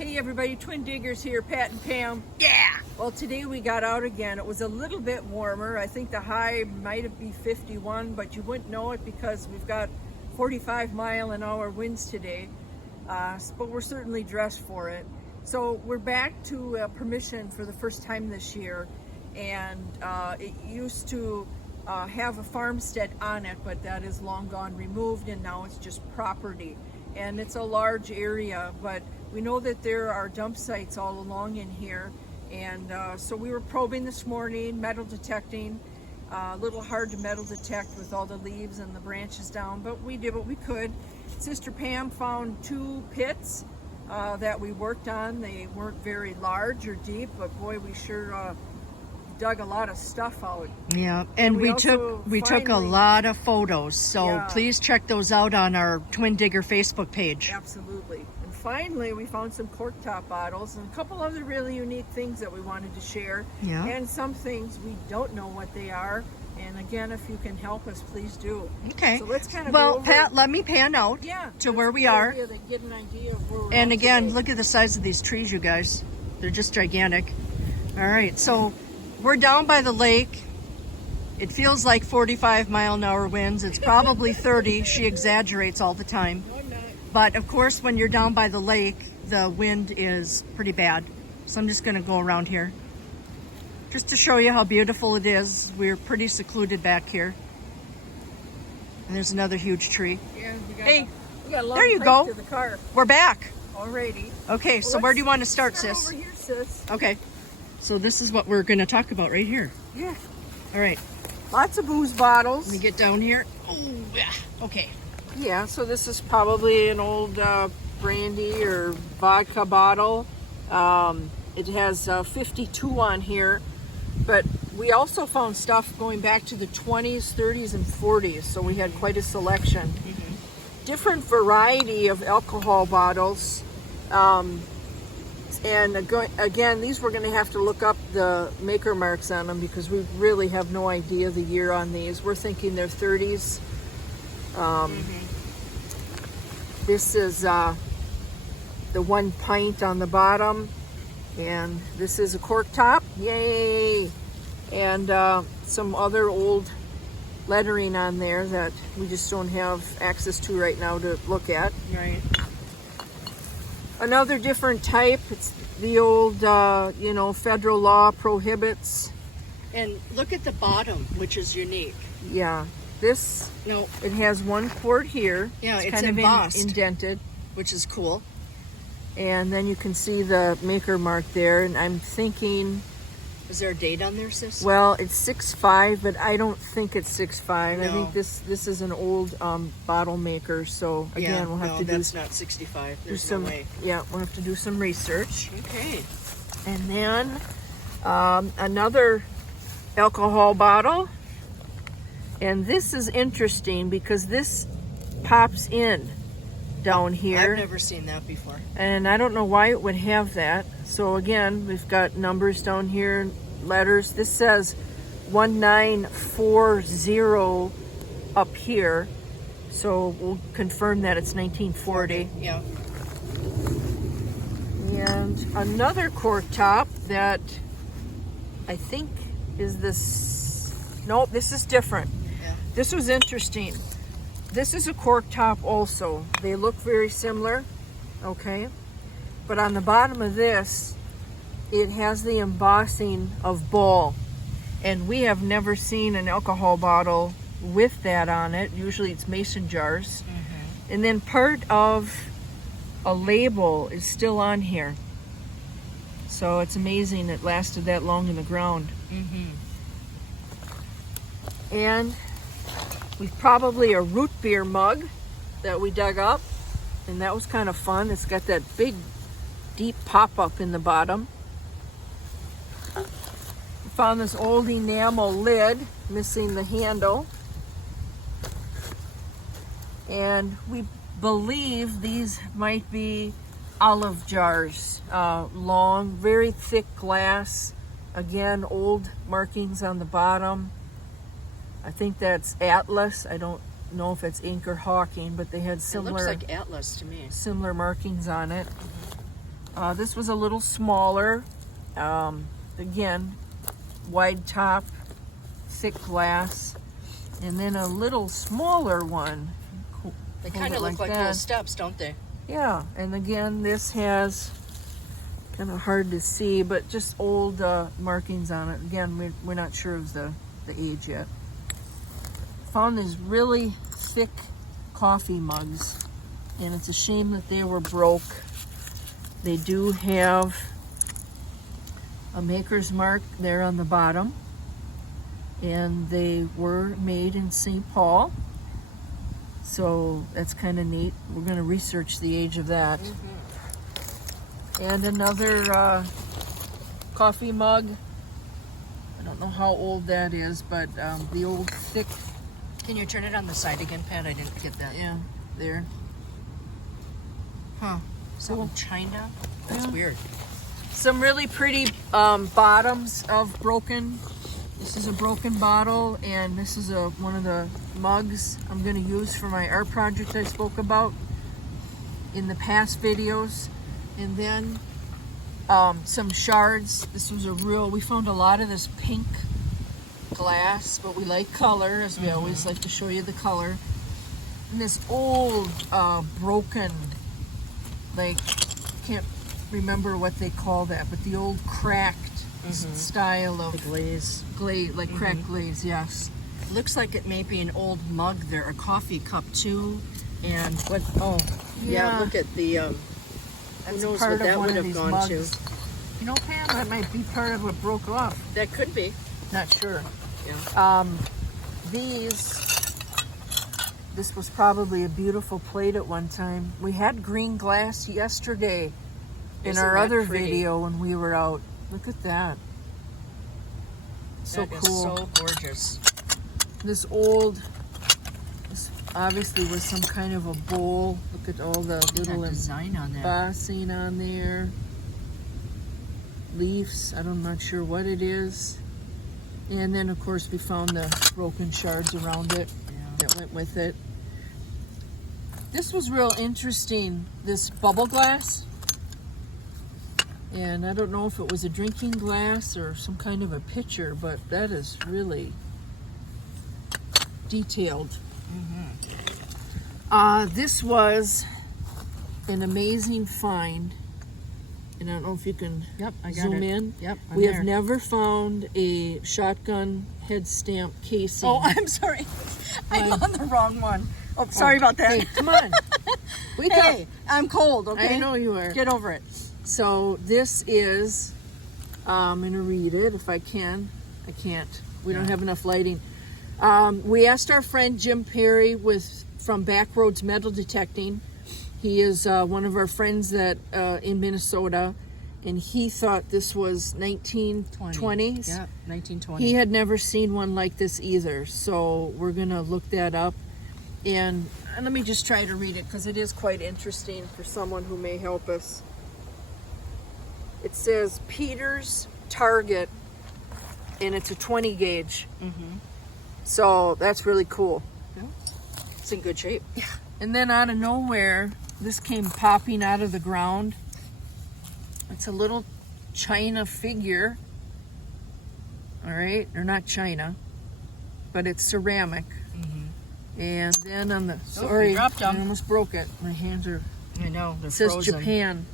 Hey everybody, Twin Diggers here, Pat and Pam. Yeah. Well, today we got out again. It was a little bit warmer. I think the high might have been 51, but you wouldn't know it because we've got 45-mile-an-hour winds today. But we're certainly dressed for it. So we're back to permission for the first time this year, and it used to have a farmstead on it, but that is long gone removed, and now it's just property. And it's a large area, but we know that there are dump sites all along in here, and so we were probing this morning, metal detecting. A little hard to metal detect with all the leaves and the branches down, but we did what we could. Sister Pam found 2 pits that we worked on. They weren't very large or deep, but boy, we sure dug a lot of stuff out. Yeah, and we took a lot of photos, so Yeah. please check those out on our Twin Digger Facebook page. Absolutely. And finally, we found some corktop bottles and a couple other really unique things that we wanted to share. Yeah. And some things we don't know what they are. And again, if you can help us, please do. Okay. So let's kind of well, go over, Pat, let me pan out to where we are. They get an idea of where we're And at again, today. look at the size of these trees, you guys. They're just gigantic. All right, so we're down by the lake. It feels like 45-mile-an-hour winds. It's probably 30. She exaggerates all the time. No, I'm not. But of course, when you're down by the lake, the wind is pretty bad. So I'm just gonna go around here. Just to show you how beautiful it is. We're pretty secluded back here. And there's another huge tree. Yeah, Hey, we got a long there you hike go. to the car We're back. already. Okay, so Well, where do you want to let's start, start sis? over here, sis. Okay, so this is what we're gonna talk about right here. Yeah. All right, Lots of booze bottles. let me get down here. Oh, yeah, okay. Yeah, so this is probably an old brandy or vodka bottle. It has 52 on here, but we also found stuff going back to the 20s, 30s, and 40s, so we had quite a selection. Different variety of alcohol bottles. And again, these we're going to have to look up the maker marks on them because we really have no idea the year on these. We're thinking they're 30s. This is the 1 pint on the bottom, and this is a cork top. Yay! And some other old lettering on there that we just don't have access to right now to look at. Right. Another different type. It's the old, federal law prohibits. And look at the bottom, which is unique. Yeah, this, No, it has 1 quart here. Yeah, it's kind embossed. of indented. which is cool. And then you can see the maker mark there. And I'm thinking, Is there a date on there, sis? well, it's 6.5, but I don't think it's 6.5. I No. think this is an old bottle maker. So again, yeah, we'll have no, to that's not 65. do There's some. no way. Yeah, we'll have to do some research. Okay. And then another alcohol bottle. And this is interesting because this pops in down here. I've never seen that before. And I don't know why it would have that. So again, we've got numbers down here, letters. This says 1940 up here. So we'll confirm that it's 1940. Yeah. And another cork top that I think is this. Nope, this is different. Yeah. This was interesting. This is a cork top also. They look very similar, okay? But on the bottom of this, it has the embossing of ball. And we have never seen an alcohol bottle with that on it. Usually it's mason jars. And then part of a label is still on here. So it's amazing it lasted that long in the ground. And we've probably a root beer mug that we dug up, and that was kind of fun. It's got that big deep pop-up in the bottom. We found this old enamel lid missing the handle, and we believe these might be olive jars. Long, very thick glass. Again, old markings on the bottom. I think that's Atlas. I don't know if it's Ink or Hawking, but they had It similar looks like Atlas to me. similar markings on it. This was a little smaller. Again, wide top, thick glass. And then a little smaller one. They kind of look like little steps, don't they? Yeah, and again, this has, kind of hard to see, but just old markings on it. Again, we're not sure of the age yet. Found these really thick coffee mugs, and it's a shame that they were broke. They do have a maker's mark there on the bottom, and they were made in St. Paul, so that's kind of neat. We're going to research the age of that. And another coffee mug. I don't know how old that is, but the old thick. Can you turn it on the side again, Pat? I didn't get that. Yeah, there. Huh. Something China? That's weird. Some really pretty bottoms of broken. This is a broken bottle, and this is one of the mugs I'm going to use for my art project I spoke about in the past videos. And then some shards. This was we found a lot of this pink glass, but we like color, as we always like to show you the color. And this old broken, like, can't remember what they call that, but the old cracked style of glaze, like cracked glaze. Yes, looks like it may be an old mug there, a coffee cup too. And what? Yeah. Look at the. Who knows what that would have gone to? You know, Pam, that might be part of what broke off. That could be. Not sure. Yeah. This was probably a beautiful plate at one time. We had green glass yesterday in our other video when we were out. Look at that. So that cool. Is so gorgeous. This obviously was some kind of a bowl. Look at all the little design on that. Embossing on there. Leaves. I'm not sure what it is. And then, of course, we found the broken shards around it that went with it. This was real interesting, this bubble glass. And I don't know if it was a drinking glass or some kind of a pitcher, but that is really detailed. This was an amazing find. And I don't know if you can zoom in. Yep, we have never found a shotgun head stamp casing. Oh, I'm sorry. I'm on the wrong one. Oh, sorry about that. Hey, come on. Hey, I'm cold, okay? I know you are. Get over it. So this is, I'm going to read it if I can. I can't. We don't have enough lighting. We asked our friend Jim Perry from Backroads Metal Detecting. He is one of our friends that in Minnesota, and he thought this was 1920s. Yeah, 1920. He had never seen one like this either, so we're going to look that up. And let me just try to read it because it is quite interesting for someone who may help us. It says Peter's Target, and it's a 20 gauge. So that's really cool. Yeah. It's in good shape. Yeah. And then out of nowhere, this came popping out of the ground. It's a little China figure. All right, or not China, but it's ceramic. And then on the you dropped them. I almost broke it. My hands are. I know. They're it says frozen. Japan.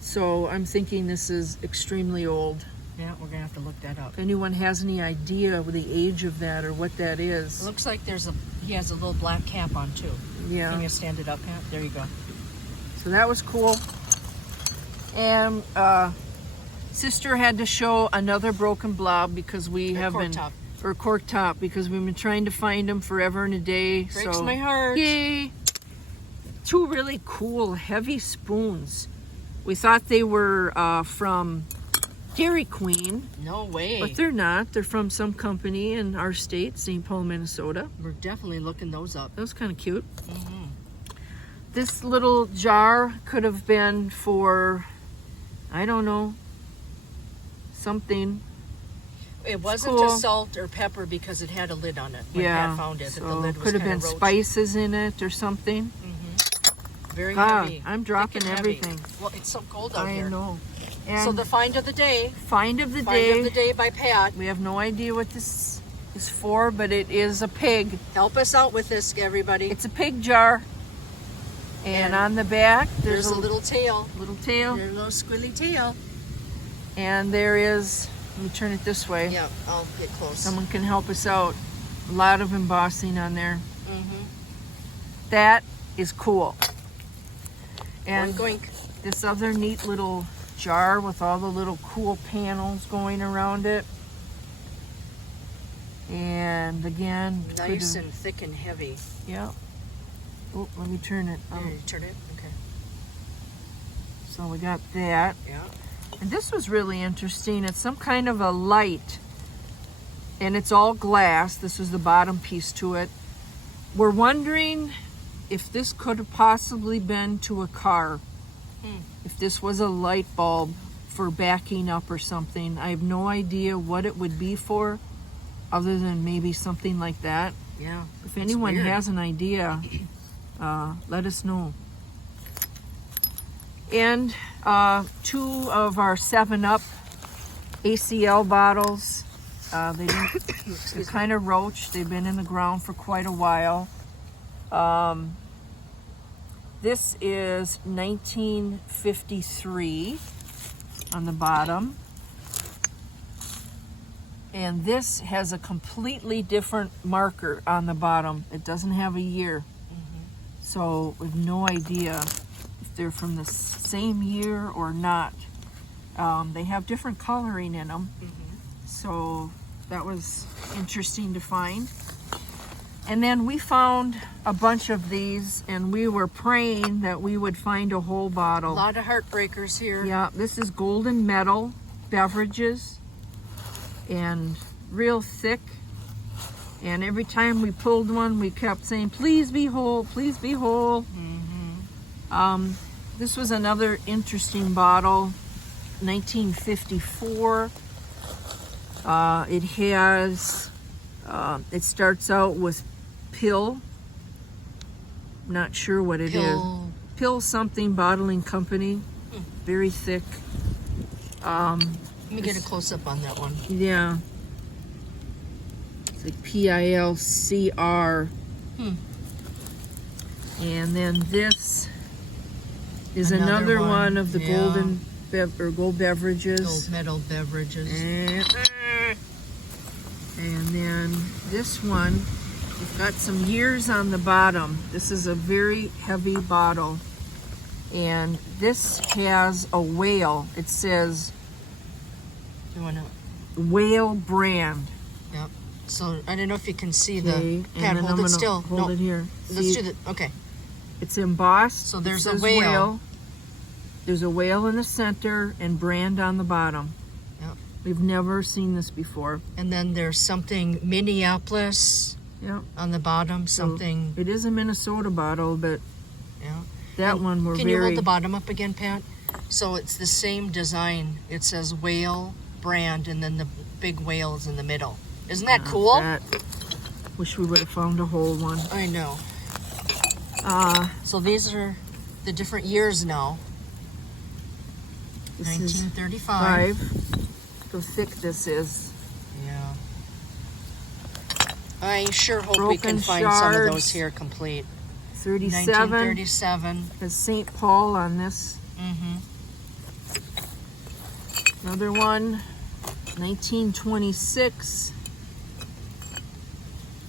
So I'm thinking this is extremely old. Yeah, we're gonna have to look that up. If anyone has any idea of the age of that or what that is. It looks like he has a little black cap on too. Yeah. Can you stand it up, Pat? There you go. So that was cool. And sister had to show another broken blob because we have cork been top. or cork top because we've been trying to find them forever and a day. Breaks my heart. Yay! Two really cool heavy spoons. We thought they were from Dairy Queen. No way. But they're not. They're from some company in our state, St. Paul, Minnesota. We're definitely looking those up. That was kind of cute. This little jar could have been for, I don't know, something. It wasn't cool. just salt or pepper because it had a lid on it. When Pat found it, so the lid was could have been kinda roachy. spices in it or something. very Ah, heavy. I'm dropping Thick and heavy. everything. Well, it's so cold out I here. know. So And the find of the day. find of the Find of the day by Pat. We have no idea what this is for, but it is a pig. Help us out with this, everybody. It's a pig jar. And on the back, There's a little tail. little tail. There's a little squilly tail. And there is, let me turn it this way. Yeah, I'll get close. Someone can help us out. A lot of embossing on there. Mm-hmm. That is cool. And Oink, oink. this other neat little jar with all the little cool panels going around it. And again, Nice and thick and heavy. yeah. Oh, let me turn it. There, you turn it? Okay. So we got that. Yeah. And this was really interesting. It's some kind of a light. And it's all glass. This is the bottom piece to it. We're wondering if this could have possibly been to a car. If this was a light bulb for backing up or something. I have no idea what it would be for, other than maybe something like that. Yeah. If anyone weird. has an idea, let us know. And 2 of our 7-Up ACL bottles. They're kind of roached. They've been in the ground for quite a while. This is 1953 on the bottom. And this has a completely different marker on the bottom. It doesn't have a year. So we have no idea if they're from the same year or not. They have different coloring in them. So that was interesting to find. And then we found a bunch of these, and we were praying that we would find a whole A bottle. lot of heartbreakers here. Yeah, this is golden medal beverages, and real thick. And every time we pulled one, we kept saying, please be whole, please be whole. This was another interesting bottle, 1954. It has, it starts out with pill. Not sure what it is. Pill something bottling company. Very thick. Let me get a close-up on that one. Yeah. It's like PILCR. And then this is another one of the yeah. golden gold beverages. Gold medal beverages. And then this one, we've got some years on the bottom. This is a very heavy bottle. And this has a whale. It says You want to? whale brand. Yep. So I don't know if you can see Okay, the. and Pat, then hold I'm it gonna still. hold No. it here. Let's See, do the. Okay. it's embossed. So there's It a says whale. There's a whale in the center and brand on the bottom. Yep. We've never seen this before. And then there's something Minneapolis Yep. on the bottom. Something. It is a Minnesota bottle, but Yeah. that one we're Can very. you hold the bottom up again, Pat? So it's the same design. It says whale brand, and then the big whale's in the middle. Isn't that cool? Wish we would have found a whole one. I know. So these are the different years now. This is 1935. 5. How thick this is. Yeah. I sure hope we can Broken find some of shards. those here complete. 37 1937. has St. Paul on this. Mm-hmm. Another one, 1926.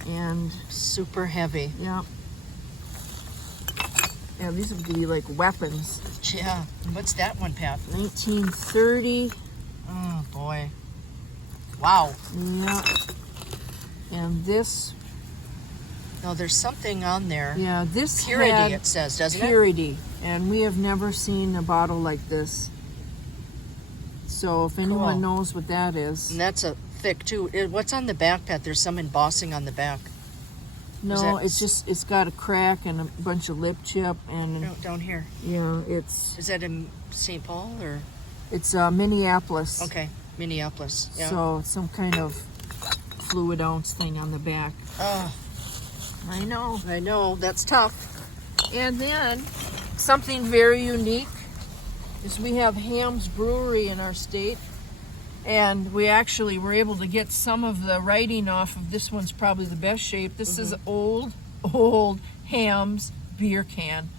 And Super heavy. yeah. Yeah, these would be like weapons. Yeah. What's that one, Pat? 1930. Oh, boy. Wow. Yeah. And this, No, there's something on there. yeah, this Purity, had it says, doesn't it? purity. And we have never seen a bottle like this. So if anyone Cool. knows what that is. And that's a thick, too. What's on the back, Pat? There's some embossing on the back. No, that- it's just, it's got a crack and a bunch of lip chip and No, down here. yeah, it's Is that in St. Paul or? Minneapolis. Okay, Minneapolis. Yeah. So it's some kind of fluid ounce thing on the back. Oh, I know. I know. That's tough. And then something very unique is we have Ham's Brewery in our state, and we actually were able to get some of the writing off of this one's probably the best shape. This is old Ham's beer can.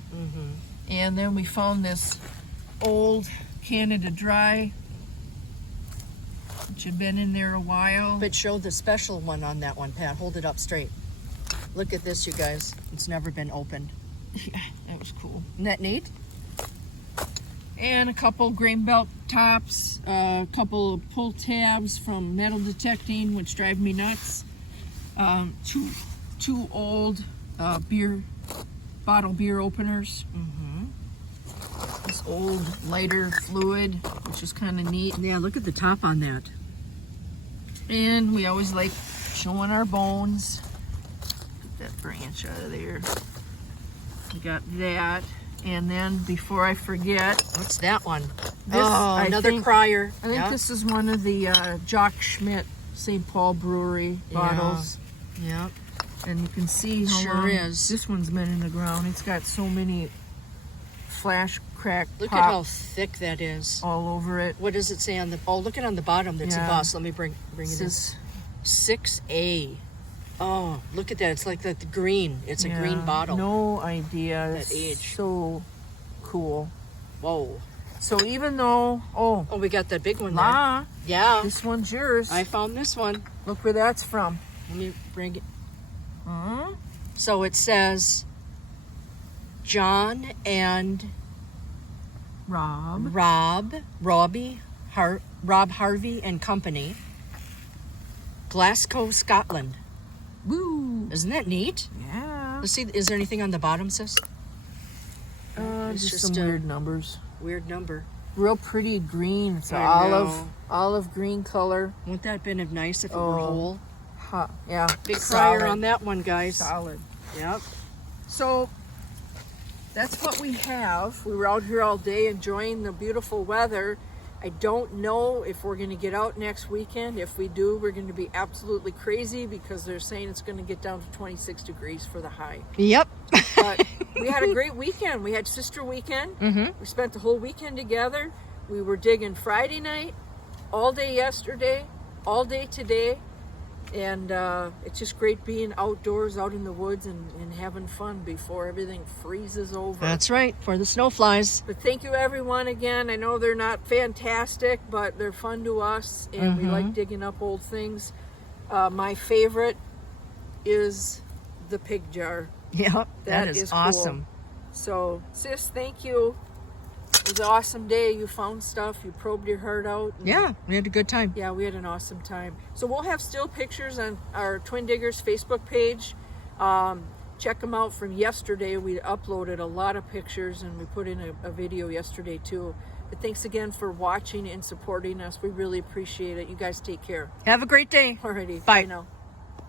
And then we found this old Canada Dry, which had been in there a while. But show the special one on that one, Pat. Hold it up straight. Look at this, you guys. It's never been opened. Yeah, that was cool. Isn't that neat? And a couple grain belt tops, a couple of pull tabs from metal detecting, which drive me nuts. Two old bottle beer openers. This old lighter fluid, which is kind of neat. Yeah, look at the top on that. And we always like showing our bones. Get that branch out of there. We got that. And then before I forget, What's that one? this, I another think- crier. I think this is one of the Jock Schmidt St. Paul Brewery bottles. Yep. And you can see how Sure long is. this one's been in the ground. It's got so many flash crack Look at how pops thick that is. all over it. What does it say on the? Oh, look at on the bottom. That's Yeah. embossed. Let me bring This it in. is 6A. Oh, look at that. It's like the green. It's a green yeah, bottle. No idea. That It's age. so cool. Whoa. So even though, Oh, we got that big one there. La, Yeah. this one's yours. I found this one. Look where that's from. Let me bring it. Huh? So it says John and Rob. Rob Harvey and Company, Glasgow, Scotland. Woo. Isn't that neat? Yeah. Let's see, is there anything on the bottom, sis? It's Just just some a- weird numbers. Weird number. Real pretty green. It's an I know. olive green color. Wouldn't that have been nice if it were Oh. whole? Hot. Yeah. Big solid. crier on that one, guys. Solid. Yep. So that's what we have. We were out here all day enjoying the beautiful weather. I don't know if we're going to get out next weekend. If we do, we're going to be absolutely crazy because they're saying it's going to get down to 26 degrees for the high. Yep. But we had a great weekend. We had sister weekend. We spent the whole weekend together. We were digging Friday night, all day yesterday, all day today. And it's just great being outdoors, out in the woods, and having fun before everything freezes over. That's right, for the snowflies. But thank you, everyone, again. I know they're not fantastic, but they're fun to us, and we like digging up old things. My favorite is the pig jar. Yep, that is cool. awesome. So, sis, thank you. It was an awesome day. You found stuff. You probed your heart out. and- Yeah, we had a good time. Yeah, we had an awesome time. So we'll have still pictures on our Twin Diggers Facebook page. Check them out from yesterday. We uploaded a lot of pictures, and we put in a video yesterday too. But thanks again for watching and supporting us. We really appreciate it. You guys take care. Have a great day. Alrighty. Bye. Bye now.